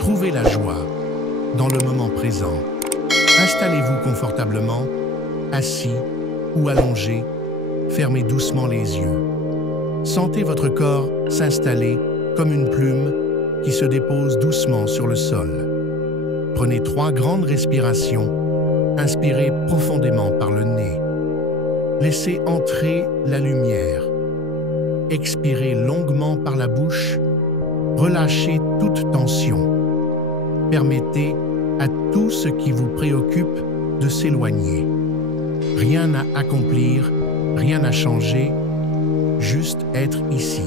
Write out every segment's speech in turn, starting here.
Trouvez la joie dans le moment présent. Installez-vous confortablement, assis ou allongé, fermez doucement les yeux. Sentez votre corps s'installer comme une plume qui se dépose doucement sur le sol. Prenez 3 grandes respirations. Inspirez profondément par le nez. Laissez entrer la lumière. Expirez longuement par la bouche. Relâchez toute tension. Permettez à tout ce qui vous préoccupe de s'éloigner. Rien à accomplir, rien à changer, juste être ici.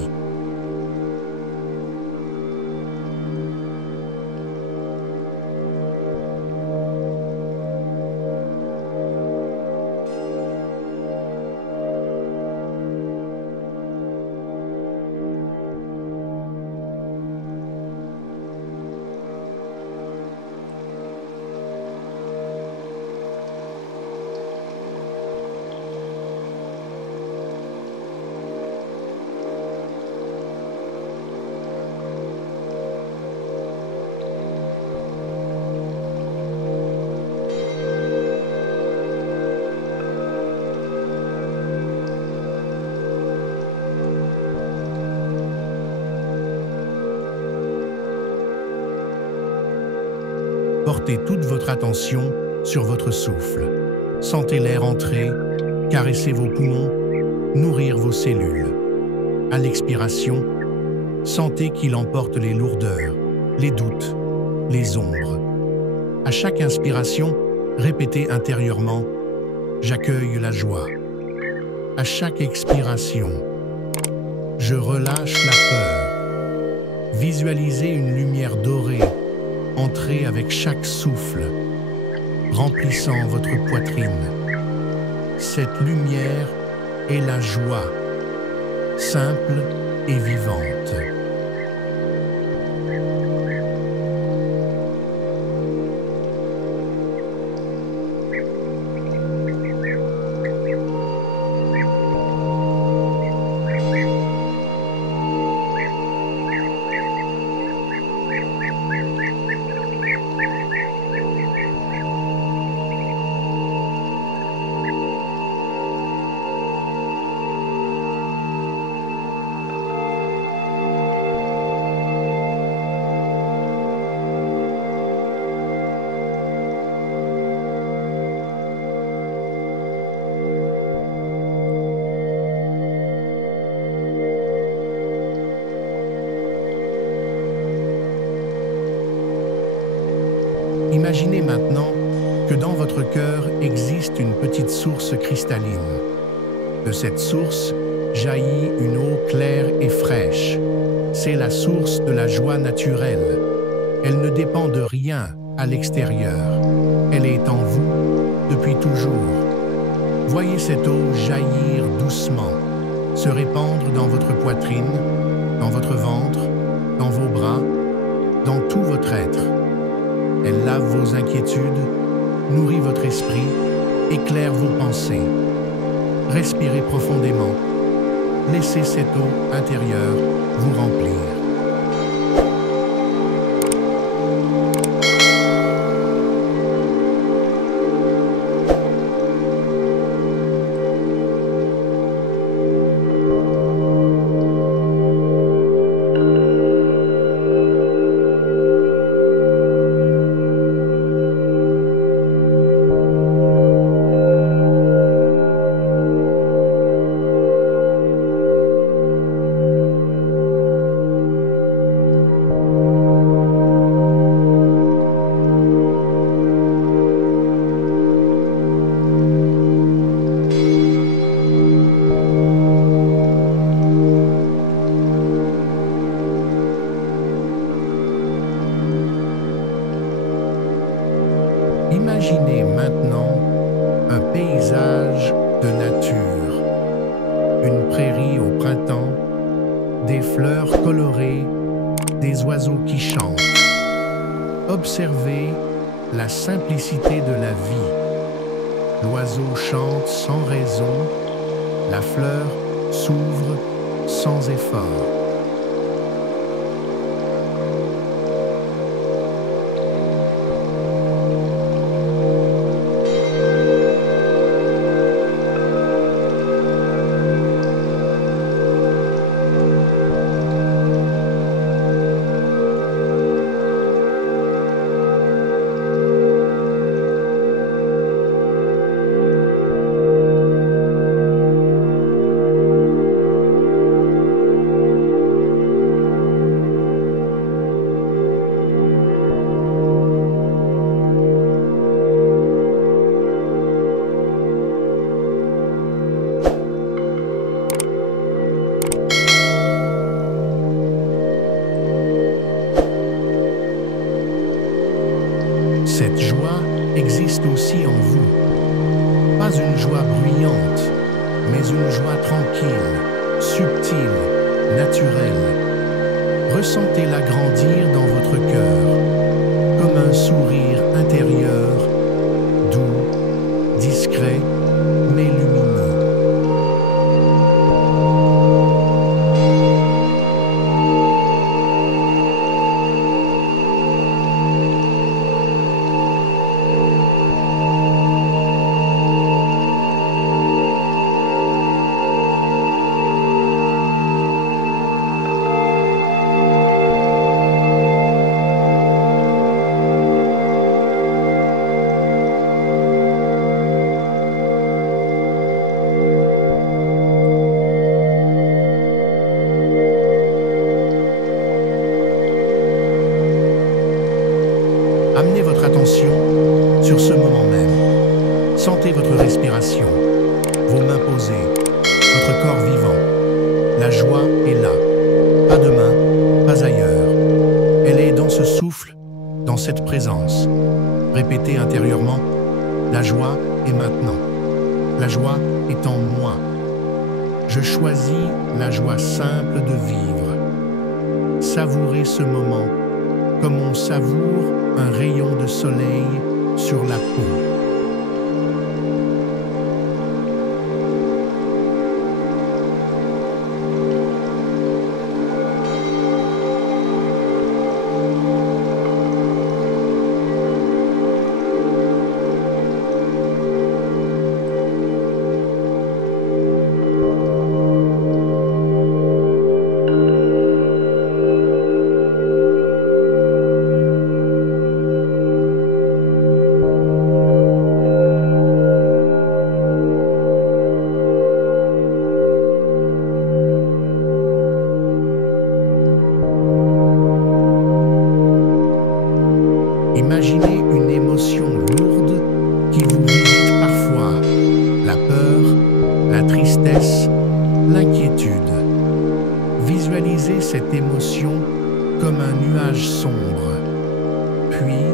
Portez toute votre attention sur votre souffle. Sentez l'air entrer, caresser vos poumons, nourrir vos cellules. À l'expiration, sentez qu'il emporte les lourdeurs, les doutes, les ombres. À chaque inspiration, répétez intérieurement « J'accueille la joie ». À chaque expiration, « Je relâche la peur ». Visualisez une lumière dorée entrer avec chaque souffle, remplissant votre poitrine. Cette lumière est la joie, simple et vivante. Imaginez maintenant que dans votre cœur existe une petite source cristalline. De cette source jaillit une eau claire et fraîche. C'est la source de la joie naturelle. Elle ne dépend de rien à l'extérieur. Elle est en vous depuis toujours. Voyez cette eau jaillir doucement, se répandre dans votre poitrine, dans votre ventre, dans vos bras, dans tout votre être. Elle lave vos inquiétudes, nourrit votre esprit, éclaire vos pensées. Respirez profondément. Laissez cette eau intérieure vous remplir. Imaginez maintenant un paysage de nature, une prairie au printemps, des fleurs colorées, des oiseaux qui chantent. Observez la simplicité de la vie. L'oiseau chante sans raison, la fleur s'ouvre sans effort. Cette joie existe aussi en vous. Pas une joie bruyante, mais une joie tranquille, subtile, naturelle. Ressentez-la grandir dans votre cœur, comme un sourire intérieur, doux, discret, mais lumineux. Amenez votre attention sur ce moment même. Sentez votre respiration, vos mains posées, votre corps vivant. La joie est là, pas demain, pas ailleurs. Elle est dans ce souffle, dans cette présence. Répétez intérieurement, la joie est maintenant. La joie est en moi. Je choisis la joie simple de vivre. Savourez ce moment comme on savoure un rayon de soleil sur la peau. Imaginez une émotion lourde qui vous visite parfois, la peur, la tristesse, l'inquiétude. Visualisez cette émotion comme un nuage sombre. Puis,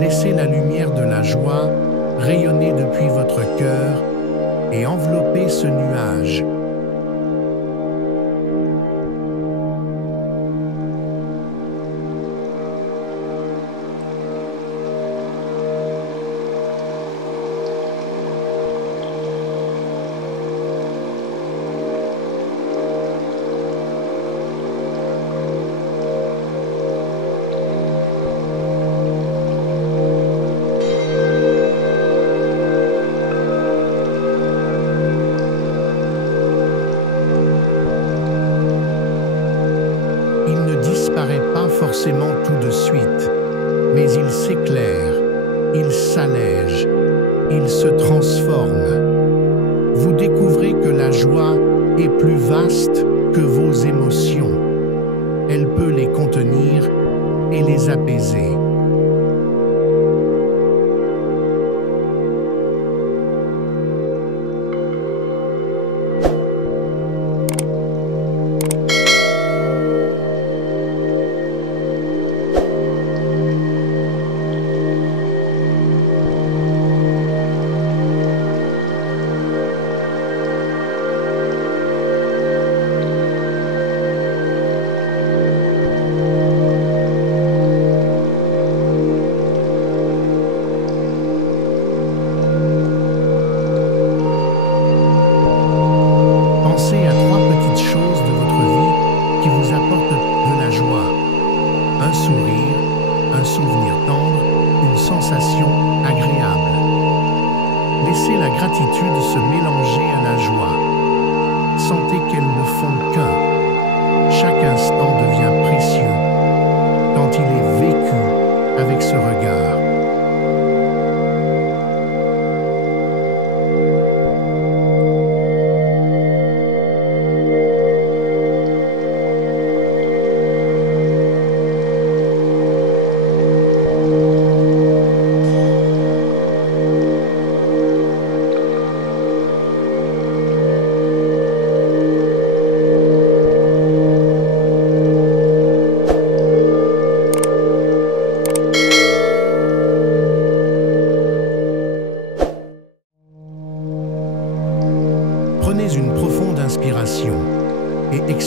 laissez la lumière de la joie rayonner depuis votre cœur et envelopper ce nuage. Il ne disparaît pas forcément tout de suite, mais il s'éclaire, il s'allège, il se transforme. Vous découvrez que la joie est plus vaste que vos émotions. Elle peut les contenir et les apaiser. Pensez à 3 petites choses de votre vie qui vous apportent de la joie. Un sourire, un souvenir tendre, une sensation agréable. Laissez la gratitude se mélanger à la joie. Sentez qu'elles ne font qu'un. Chaque instant devient précieux quand il est vécu avec ce regard.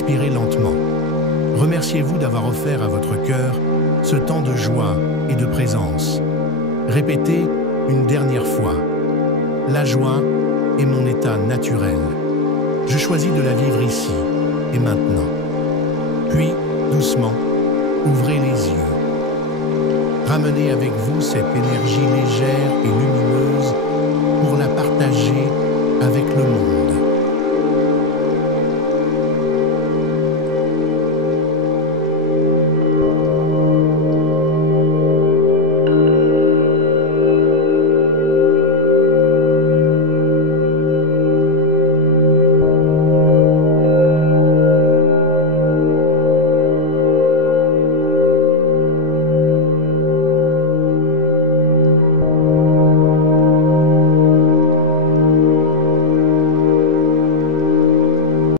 Respirez lentement. Remerciez-vous d'avoir offert à votre cœur ce temps de joie et de présence. Répétez une dernière fois. La joie est mon état naturel. Je choisis de la vivre ici et maintenant. Puis, doucement, ouvrez les yeux. Ramenez avec vous cette énergie légère et lumineuse pour la partager avec le monde.